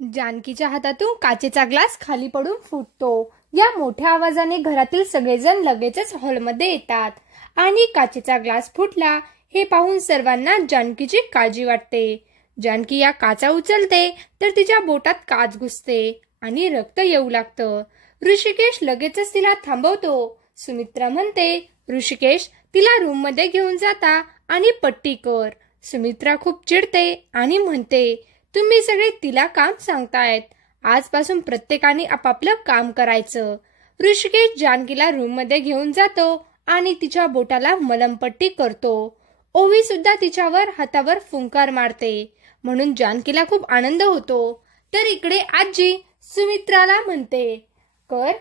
जानकीच्या हातातून काचेचा ग्लास खाली पडून फुटतो। या मोठ्या आवाजाने घरातील सगळेजण लगेचच हॉलमध्ये येतात आणि काचेचा ग्लास फुटला हे पाहून सर्वांना जानकीची काळजी वाटते। जानकी या काचा उचलते तर तिच्या बोटात काच घुसते आणि रक्त येऊ लागतं। ऋषिकेश लगेचच तिला थांबवतो। सुमित्रा म्हणते, ऋषिकेश तिला रूम मध्ये घेऊन जाता आणि पट्टी कर। सुमित्रा खूप चिडते आणि म्हणते, तुम्ही सगळे तिला काम सांगतायत। आजपासून प्रत्येकाने आपापलं काम करायचं। ऋषिकेश जानकीला रूम मध्ये घेऊन जातो आणि तिच्या बोटाला मलमपट्टी करतो। ओवी सुद्धा तिच्यावर हातावर फुंकार मारते, म्हणून जानकीला खूप आनंद होतो। तर इकडे आजी सुमित्राला म्हणते, कर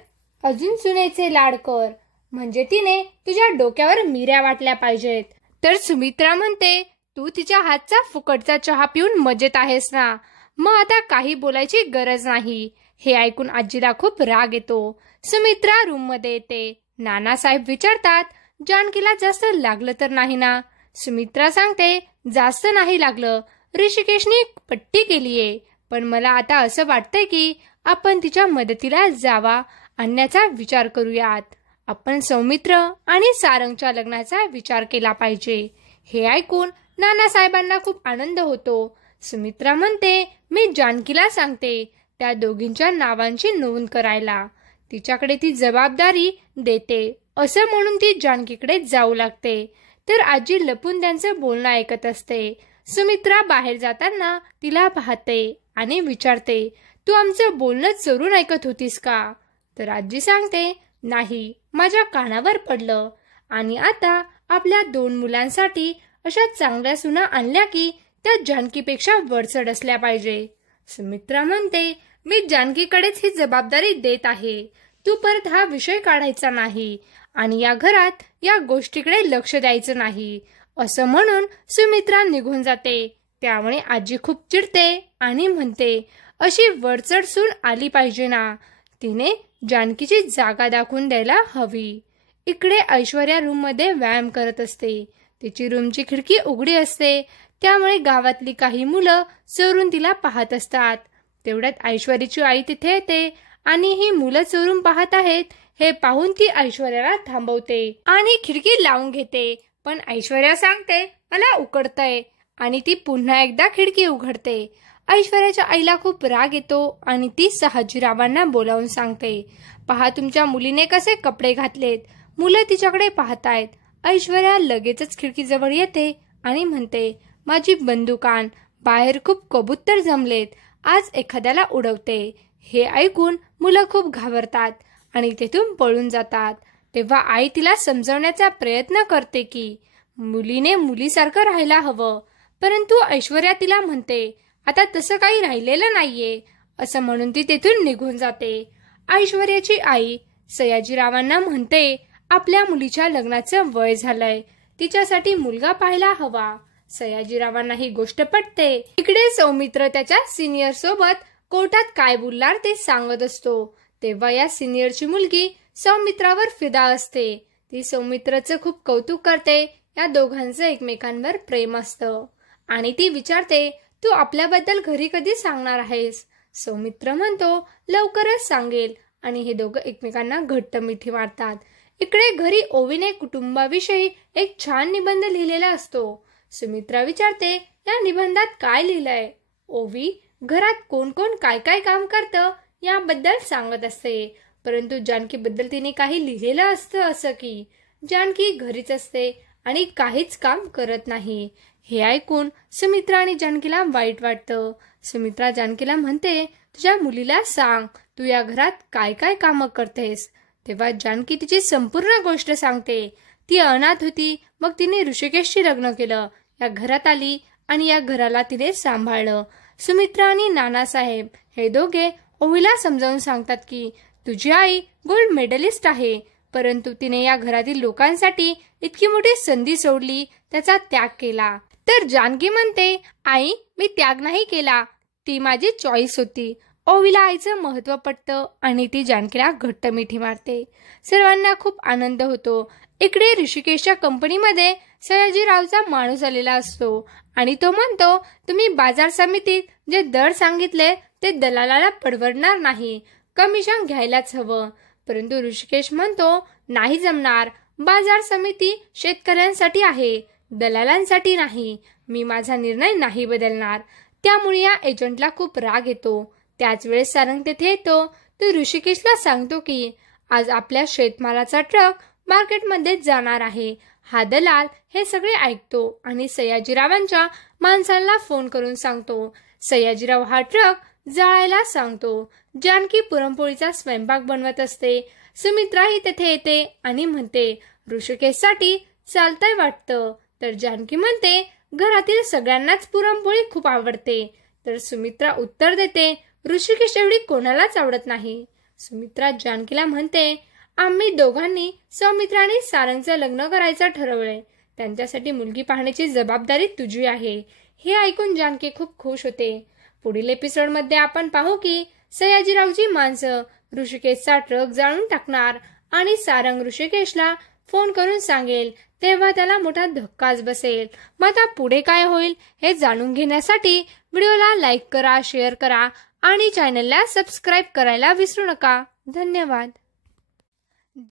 अजून सुनेचे लाड कर, म्हणजे तिने तुझ्या डोक्यावर मिऱ्या वाटल्या पाहिजेत। तर सुमित्रा म्हणते, तू तिच्या हातचा फुकटचा चहा पिऊन मजेत आहेस ना, मग आता काही बोलायची गरज नाही। हे ऐकून आजीला खूप राग येतो। सुमित्रा रूम मध्ये येते। नानासाहेब विचारतात, जानकीला जास्त लागलं तर नाही ना? सुमित्रा सांगते, जास्त नाही लागलं, ऋषिकेशने पट्टी केलीये, पण मला आता असं वाटतंय की आपण तिच्या मदतीला जावा आणण्याचा विचार करूयात। आपण सौमित्र आणि सारंगच्या लग्नाचा विचार केला पाहिजे। हे ऐकून नानासाहेबांना खूप आनंद होतो। सुमित्रा म्हणते, मी जानकीला सांगते त्या दोघींच्या नावांची नोंद करायला, तिच्याकडे ती जबाबदारी देते। असं म्हणून ती जानकीकडे जाऊ लागते। तर आजी लपून त्यांचं बोलणं ऐकत असते। सुमित्रा बाहेर जाताना तिला पाहते आणि विचारते, तू आमचं बोलणं चोरून ऐकत होतीस का? तर आजी सांगते, नाही, माझ्या कानावर पडलं, आणि आता आपल्या 2 मुलांसाठी अशा चांगल्या सुना आणल्या की त्या जानकीपेक्षा वरचढ असल्या पाहिजे। सुमित्रा म्हणते, मी जानकीकडेच ही जबाबदारी देत आहे, तू परत हा विषय काढायचा नाही आणि या घरात या गोष्टीकडे लक्ष द्यायचं नाही। असं म्हणून सुमित्रा निघून जाते। त्यामुळे आजी खूप चिडते आणि म्हणते, अशी वरचढ सून आली पाहिजे ना, तिने जानकीची जागा दाखवून द्यायला हवी। इकडे ऐश्वर्या रूम मध्ये व्यायाम करत असते। तिची रूमची खिडकी उघडी असते, त्यामुळे गावातली काही मुलं चोरून तिला पाहत असतात। तेवढ्यात ऐश्वर्याची आई तिथे येते आणि ही मुलं चोरून पाहत आहेत हे पाहून ती ऐश्वर्याला थांबवते आणि खिडकी लावून घेते। पण ऐश्वर्या सांगते, मला उकडतंय, आणि ती पुन्हा एकदा खिडकी उघडते। ऐश्वर्याच्या आईला खूप राग येतो आणि ती शहाजीरावांना बोलावून सांगते, पहा तुमच्या मुलीने कसे कपडे घातलेत। मुलं तिच्याकडे पाहतायत। ऐश्वर्या लगेचच खिडकीजवळ येते आणि म्हणते, माझी बंदूक आण, बाहेर खूप कबूतर जमलेत, आज एखाद्याला उडवते। हे ऐकून मुलं खूप घाबरतात आणि तेथून पळून जातात। तेव्हा आई तिला समजवण्याचा प्रयत्न करते की मुलीने मुलीसारखं राहायला हवं, परंतु ऐश्वर्या तिला म्हणते, आता तसं काही राहिलेलं नाहीये। असं म्हणून ती तेथून निघून जाते। ऐश्वर्याची आई सयाजीरावांना म्हणते, आपल्या मुलीच्या लग्नाचं वय झालंय, तिच्यासाठी मुलगा पाहायला हवा। सयाजीरावांना ही गोष्ट पटते। इकडे सौमित्र त्याच्या सिनियर सोबत कोर्टात काय बोलणार ते सांगत असतो। तेव्हा या सिनियरची मुलगी सौमित्रावर फिदा असते। ती सौमित्रचं खूप कौतुक करते। या दोघांचं एकमेकांवर प्रेम असतं आणि ती विचारते, तू आपल्याबद्दल घरी कधी सांगणार आहेस? सौमित्र म्हणतो, लवकरच सांगेल, आणि हे दोघं एकमेकांना घट्ट मिठी मारतात। इकडे घरी ओवीने कुटुंबाविषयी एक छान निबंध लिहिलेला असतो। सुमित्रा विचारते, या निबंधात काय लिहिलंय? ओवी घरात कोण कोण काय काय काम करतं याबद्दल सांगत असते, परंतु जानकीबद्दल तिने काही लिहिलेलं असतं, असं की जानकी घरीच असते आणि काहीच काम करत नाही। हे ऐकून सुमित्रा आणि जानकीला वाईट वाटतं। सुमित्रा जानकीला म्हणते, तुझ्या मुलीला सांग, तू या घरात काय काय कामं करतेस। तेव्हा जानकी तिची संपूर्ण गोष्ट सांगते। ती अनाथ होती, मग तिने ऋषिकेशशी लग्न केलं, या घरात आली आणि या घराला तिने सांभाळलं। सुमित्रा आणि नानासाहेब हे दोघे ओवीला समजावून सांगतात की तुझी आई गोल्ड मेडलिस्ट आहे, परंतु तिने या घरातील लोकांसाठी इतकी मोठी संधी सोडली, त्याचा त्याग केला। तर जानकी म्हणते, आई मी त्याग नाही केला, ती माझी चॉईस होती। ओवीला आईचं महत्त्व पटतं आणि ती जानकीला घट्ट मिठी मारते। सर्वांना खूप आनंद होतो। इकडे ऋषिकेशच्या कंपनीमध्ये सयाजीरावचा माणूस आलेला असतो आणि तो म्हणतो, तुम्ही बाजार समितीत जे दर सांगितले ते दलालाला परवडणार नाही, कमिशन घ्यायलाच हवं. परंतु ऋषिकेश म्हणतो, नाही जमणार. बाजार समिती शेतकऱ्यांसाठी आहे, दलालांसाठी नाही. मी माझा निर्णय नाही बदलणार. त्यामुळे या एजंटला खूप राग येतो. त्याच वेळेस सारंग तेथे येतो. तो ऋषिकेशला सांगतो की आज आपल्या शेतमालाचा ट्रक मार्केटमध्ये जाणार आहे. हा दलाल हे सगळे ऐकतो आणि सयाजीरावांच्या माणसांना फोन करून सांगतो. सयाजीराव हा ट्रक जाळायला सांगतो. जानकी पुरणपोळीचा स्वयंपाक बनवत असते. सुमित्राही तेथे येते आणि म्हणते, ऋषिकेशसाठी चालतंय वाटतं. तर जानकी म्हणते, घरातील सगळ्यांनाच पुरणपोळी खूप आवडते. तर सुमित्रा उत्तर देते, ऋषिकेश एवढी कोणालाच आवडत नाही. सुमित्रा जानकीला म्हणते, आम्ही दोघांनी सौमित्रा आणि सारंगचं लग्न करायचं ठरवलंय. त्यांच्यासाठी मुलगी पाहण्याची जबाबदारी तुझी आहे. हे ऐकून जानकी खूप खुश होते. पुढील एपिसोडमध्ये आपण पाहू की सयाजीरावची माणसं ऋषिकेशचा ट्रक जाळून टाकणार आणि सारंग ऋषिकेशला फोन करून सांगेल, तेव्हा त्याला मोठा धक्काच बसेल. मग आता पुढे काय होईल हे जाणून घेण्यासाठी व्हिडिओला लाईक करा, शेअर करा आणि चॅनलला सबस्क्राईब करायला विसरू नका. धन्यवाद.